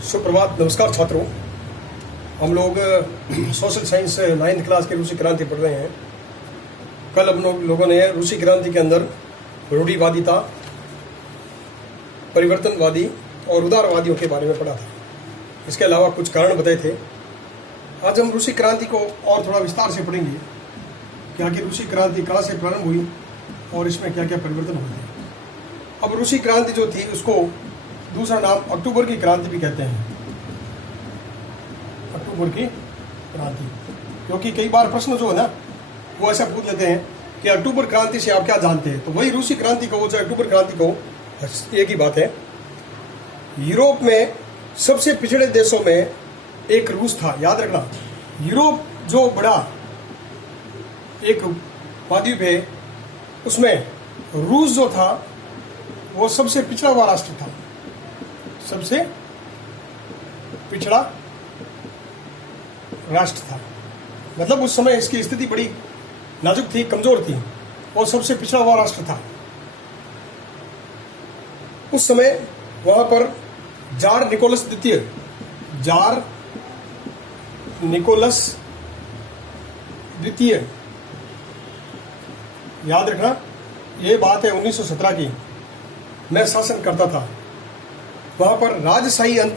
सुप्रभात, नमस्कार छात्रों। हम लोग सोशल साइंस 9th क्लास की रूसी क्रांति पढ़ रहे हैं। कल हम लोगों ने रूसी क्रांति के अंदर रूढ़िवादिता, परिवर्तनवादी और उदारवादियों के बारे में पढ़ा था। इसके अलावा कुछ कारण बताए थे। आज हम रूसी क्रांति को और थोड़ा विस्तार से पढ़ेंगे कि आखिर रूसी क्रांति कहाँ से प्रारंभ हुई और इसमें क्या क्या परिवर्तन हुए। अब रूसी क्रांति जो थी उसको दूसरा नाम अक्टूबर की क्रांति भी कहते हैं। अक्टूबर की क्रांति, क्योंकि कई बार प्रश्न जो है ना वो ऐसा पूछ लेते हैं कि अक्टूबर क्रांति से आप क्या जानते हैं, तो वही रूसी क्रांति को चाहे अक्टूबर क्रांति को एक ही बात है। यूरोप में सबसे पिछड़े देशों में एक रूस था। याद रखना, यूरोप जो बड़ा एक महाद्वीप है उसमें रूस जो था वो सबसे पिछड़ा हुआ राष्ट्र था, सबसे पिछड़ा राष्ट्र था। मतलब उस समय इसकी स्थिति बड़ी नाजुक थी, कमजोर थी और सबसे पिछड़ा हुआ राष्ट्र था। उस समय वहां पर जार निकोलस द्वितीय, याद रखना ये बात है 1917 की, मैं शासन करता था। वहां पर राजशाही अंत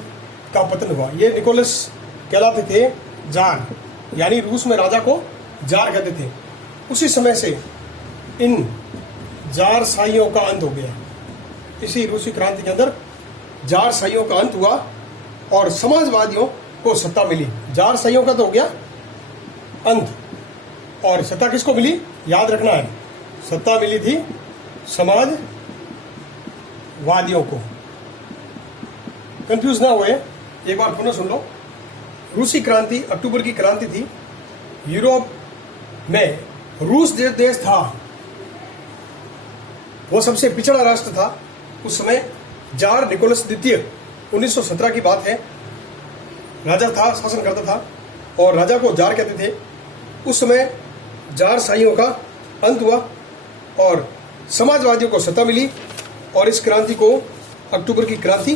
का पतन हुआ। ये निकोलस कहलाते थे जार, यानी रूस में राजा को जार कहते थे। उसी समय से इन जार शाहियों का अंत हो गया। इसी रूसी क्रांति के अंदर जार शाहियों का अंत हुआ और समाजवादियों को सत्ता मिली। जार शाहियों का तो हो गया अंत और सत्ता किसको मिली, याद रखना है, सत्ता मिली थी समाजवादियों को। कंफ्यूज ना हुए, एक बार पुनः सुन लो। रूसी क्रांति अक्टूबर की क्रांति थी। यूरोप में रूस देश था, वो सबसे पिछड़ा राष्ट्र था। उस समय जार निकोलस द्वितीय, 1917 की बात है, राजा था, शासन करता था और राजा को जार कहते थे। उस समय जार शाहियों का अंत हुआ और समाजवादियों को सत्ता मिली और इस क्रांति को अक्टूबर की क्रांति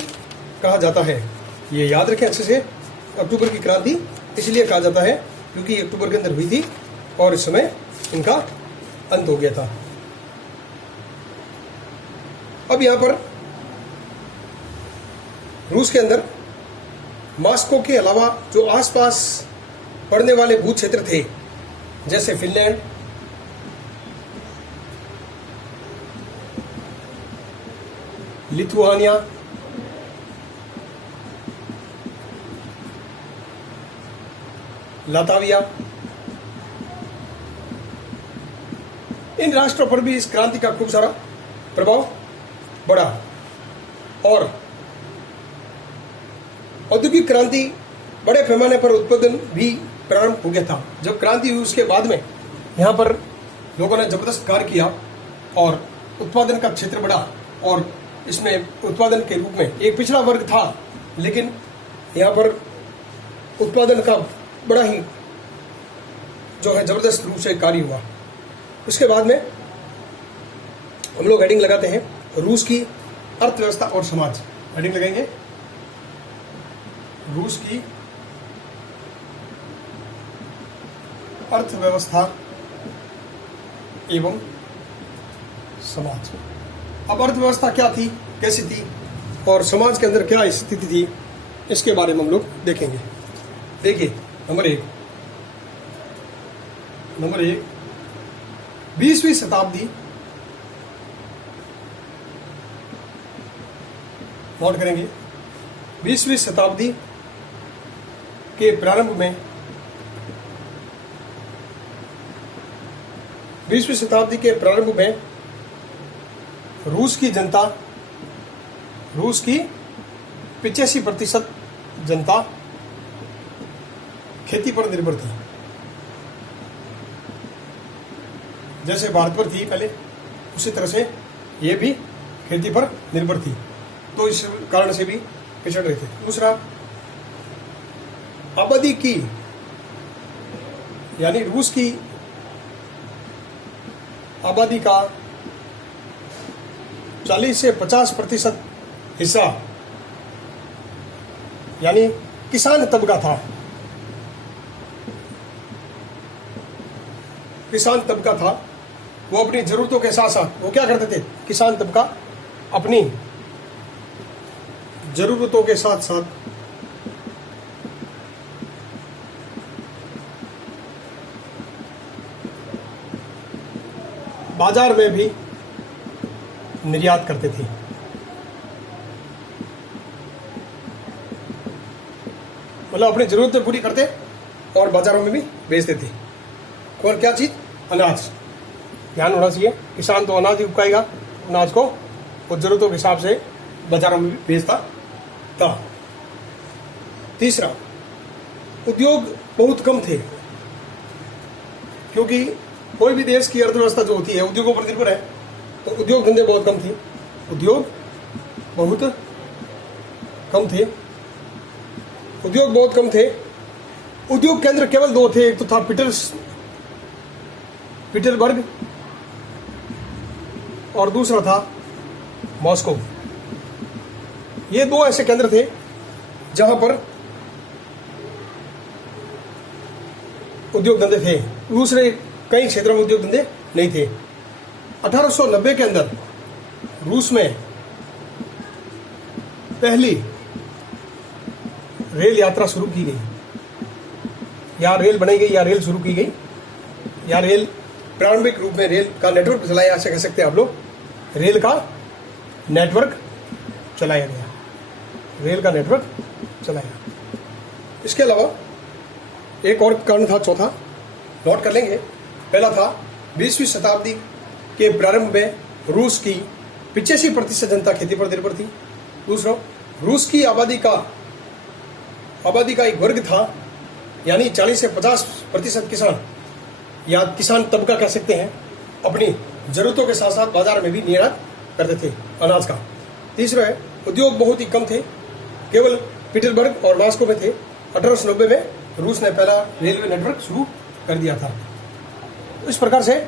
कहा जाता है। ये याद रखें अच्छे से, अक्टूबर की क्रांति इसलिए कहा जाता है क्योंकि अक्टूबर के अंदर हुई थी और इस समय इनका अंत हो गया था। अब यहां पर रूस के अंदर मॉस्को के अलावा जो आसपास पड़ने वाले भू क्षेत्र थे, जैसे फिनलैंड, लिथुआनिया, लाताविया, इन राष्ट्रों पर भी इस क्रांति का खूब सारा प्रभाव पड़ा और औद्योगिक क्रांति बड़े पैमाने पर उत्पादन भी प्रारंभ हो गया था। जब क्रांति हुई उसके बाद में यहाँ पर लोगों ने जबरदस्त कार्य किया और उत्पादन का क्षेत्र बढ़ा और इसमें उत्पादन के रूप में एक पिछड़ा वर्ग था, लेकिन यहाँ पर उत्पादन का बड़ा ही जो है जबरदस्त रूप से कार्य हुआ। उसके बाद में हम लोग हेडिंग लगाते हैं रूस की अर्थव्यवस्था और समाज। हेडिंग लगाएंगे रूस की अर्थव्यवस्था एवं समाज। अब अर्थव्यवस्था क्या थी, कैसी थी और समाज के अंदर क्या स्थिति थी, इसके बारे में हम लोग देखेंगे। देखिए, नंबर एक 20वीं शताब्दी, नोट करेंगे, 20वीं शताब्दी के प्रारंभ में 20वीं शताब्दी के प्रारंभ में रूस की जनता, रूस की 85% जनता खेती पर निर्भर थी। जैसे भारत पर थी पहले, उसी तरह से ये भी खेती पर निर्भर थी, तो इस कारण से भी पिछड़ रहे थे। दूसरा, आबादी की, यानी रूस की आबादी का 40 से 50% हिस्सा यानी किसान तबका था। किसान तबका था, वो अपनी जरूरतों के साथ साथ वो क्या करते थे? किसान तबका अपनी जरूरतों के साथ साथ बाजार में भी निर्यात करते थे। मतलब अपनी जरूरतें पूरी करते और बाजारों में भी बेचते थे। कौन? क्या चीज? अनाज। ध्यान होना चाहिए, किसान तो अनाज ही उगाएगा, अनाज को वो जरूरतों के हिसाब से बाजारों में भी बेचता था। तीसरा, उद्योग बहुत कम थे, क्योंकि कोई भी देश की अर्थव्यवस्था जो होती है उद्योगों पर निर्भर है, तो उद्योग धंधे बहुत कम थे। उद्योग बहुत कम थे। उद्योग बहुत कम थे। उद्योग केंद्र केवल दो थे, एक तो था पीटरबर्ग और दूसरा था मॉस्को। ये दो ऐसे केंद्र थे जहां पर उद्योग धंधे थे। दूसरे कई क्षेत्रों में उद्योग धंधे नहीं थे। 1890 के अंदर रूस में पहली रेल यात्रा शुरू की गई, या रेल बनाई गई, या रेल शुरू की गई, या रेल प्रारंभिक रूप में रेल का नेटवर्क चलाया, ऐसे कह सकते हैं आप लोग। रेल का नेटवर्क चलाया गया, रेल का नेटवर्क चलाया। इसके अलावा एक और कारण था, चौथा, नोट कर लेंगे। पहला था 20वीं शताब्दी के प्रारंभ में रूस की 85% जनता खेती पर निर्भर थी। दूसरा, रूस की आबादी का एक वर्ग था, यानी 40 से 50% किसान या किसान तबका कह सकते हैं, अपनी जरूरतों के साथ साथ बाजार में भी निर्यात करते थे अनाज का। तीसरा है, उद्योग बहुत ही कम थे, केवल पीटरबर्ग और मॉस्को में थे। 1890 में रूस ने पहला रेलवे नेटवर्क शुरू कर दिया था। इस प्रकार से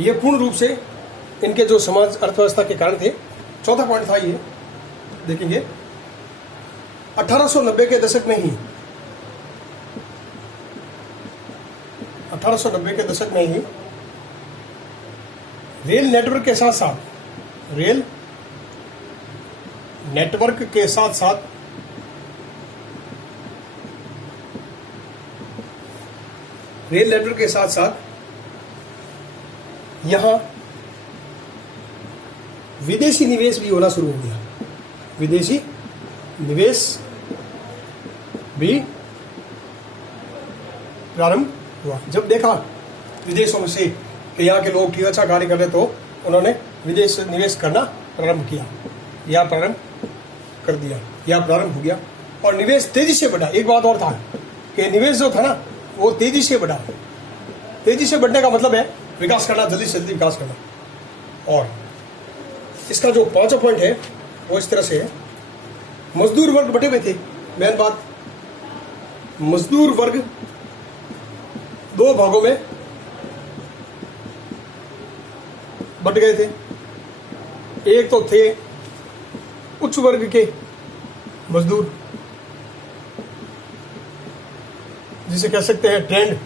ये पूर्ण रूप से इनके जो समाज अर्थव्यवस्था के कारण थे। चौथा पॉइंट था, ये देखेंगे 1890 के दशक में ही 1890 के दशक में ही रेल नेटवर्क के साथ साथ रेल नेटवर्क के साथ साथ यहां विदेशी निवेश भी होना शुरू हो गया। विदेशी निवेश भी प्रारंभ हुआ। जब देखा विदेशों में से कि यहाँ के लोग ठीक अच्छा कार्य कर रहे, तो उन्होंने विदेश निवेश करना प्रारंभ किया, या प्रारंभ कर दिया, या प्रारंभ हो गया, और निवेश तेजी से बढ़ा। एक बात और था कि निवेश जो था ना, वो तेजी से बढ़ा। तेजी से बढ़ने का मतलब है विकास करना, जल्दी से जल्दी विकास करना। और इसका जो पांचवा पॉइंट है वो इस तरह से है, मजदूर वर्ग बटे हुए थे। मेन बात, मजदूर वर्ग दो भागों में बट गए थे। एक तो थे उच्च वर्ग के मजदूर, जिसे कह सकते हैं ट्रेंड,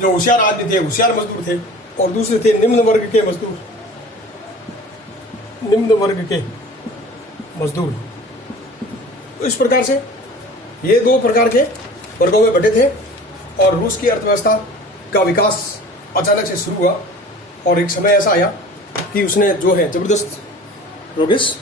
जो होशियार आदमी थे, होशियार मजदूर थे। और दूसरे थे निम्न वर्ग के मजदूर, निम्न वर्ग के मजदूर। तो इस प्रकार से ये दो प्रकार के वर्गों में बटे थे। और रूस की अर्थव्यवस्था का विकास अचानक से शुरू हुआ, और एक समय ऐसा आया कि उसने जो है जबरदस्त प्रोग्रेस